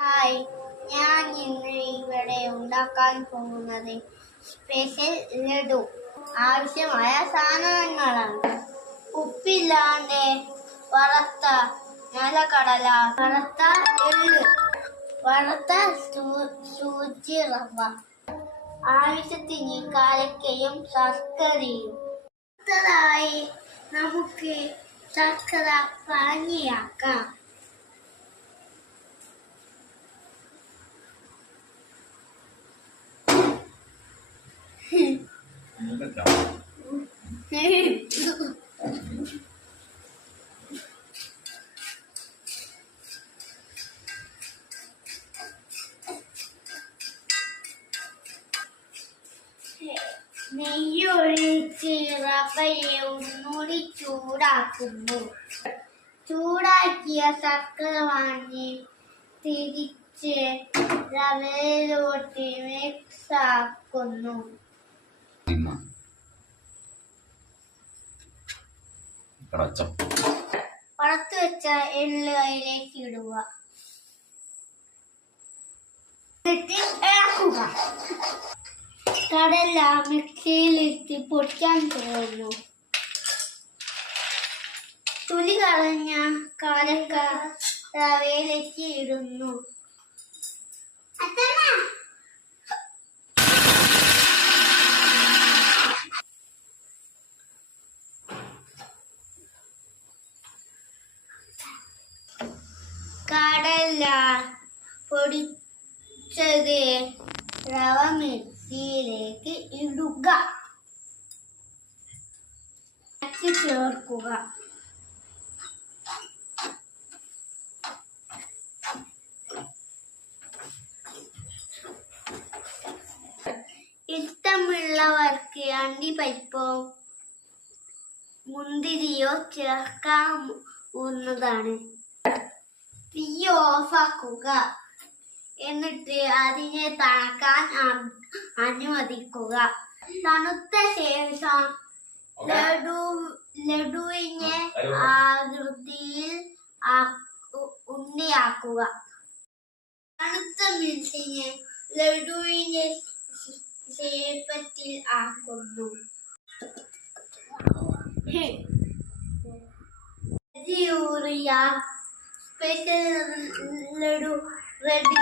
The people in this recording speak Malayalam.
ഹായ്, ഞാൻ ഇന്ന് ഇവിടെ ഉണ്ടാക്കാൻ പോകുന്നത് സ്പെഷ്യൽ ലഡു. ആവശ്യമായ സാധനങ്ങളാണ്: ഉപ്പില്ലാണ്ട് വറുത്ത നിലക്കടല, വറുത്ത എള്ള്, വറുത്ത സൂചി റവ, ആവശ്യത്തിന് കാരക്കയും ശർക്കരയും. അടുത്തതായി നമുക്ക് ശർക്കര പാനിയാക്കാം. നെയ്യൊഴിച്ച് റവയെ ഒന്നുകൂടി ചൂടാക്കുന്നു. ചൂടാക്കിയ ശർക്കര വാങ്ങി തിരിച്ച് റവയിലോട്ട് മിക്സ് ആക്കുന്നു. വറുത്ത് വെച്ച എള്ള് അതിലേക്ക് ഇടുക. എന്നിട്ട് ഇളക്കുക. കടല മിക്സിയിലിട്ട് പൊടിക്കാൻ പോകുന്നു. തുളി കളഞ്ഞ കാരക്ക റവയിലേക്ക് ഇടുന്നു. കടല പൊടിച്ചത് റവ മിക്സിയിലേക്ക് ഇടുക. ചേർക്കുക. ഇഷ്ടമുള്ളവർക്ക് അണ്ടിപ്പരിപ്പോ മുന്തിരിയോ ചേർക്കാവുന്നതാണ്. തീ ഓഫാക്കുക. എന്നിട്ട് അതിനെ തണുക്കാൻ അനുവദിക്കുക. തണുത്ത ശേഷം ലഡുവിനെ ആകൃതിയിൽ ഉണ്ടിയാക്കുക. തണുത്ത മിൽസിനെ ലഡുവിനെ ശേപത്തിൽ ആക്കുന്നു. Special laddu ready.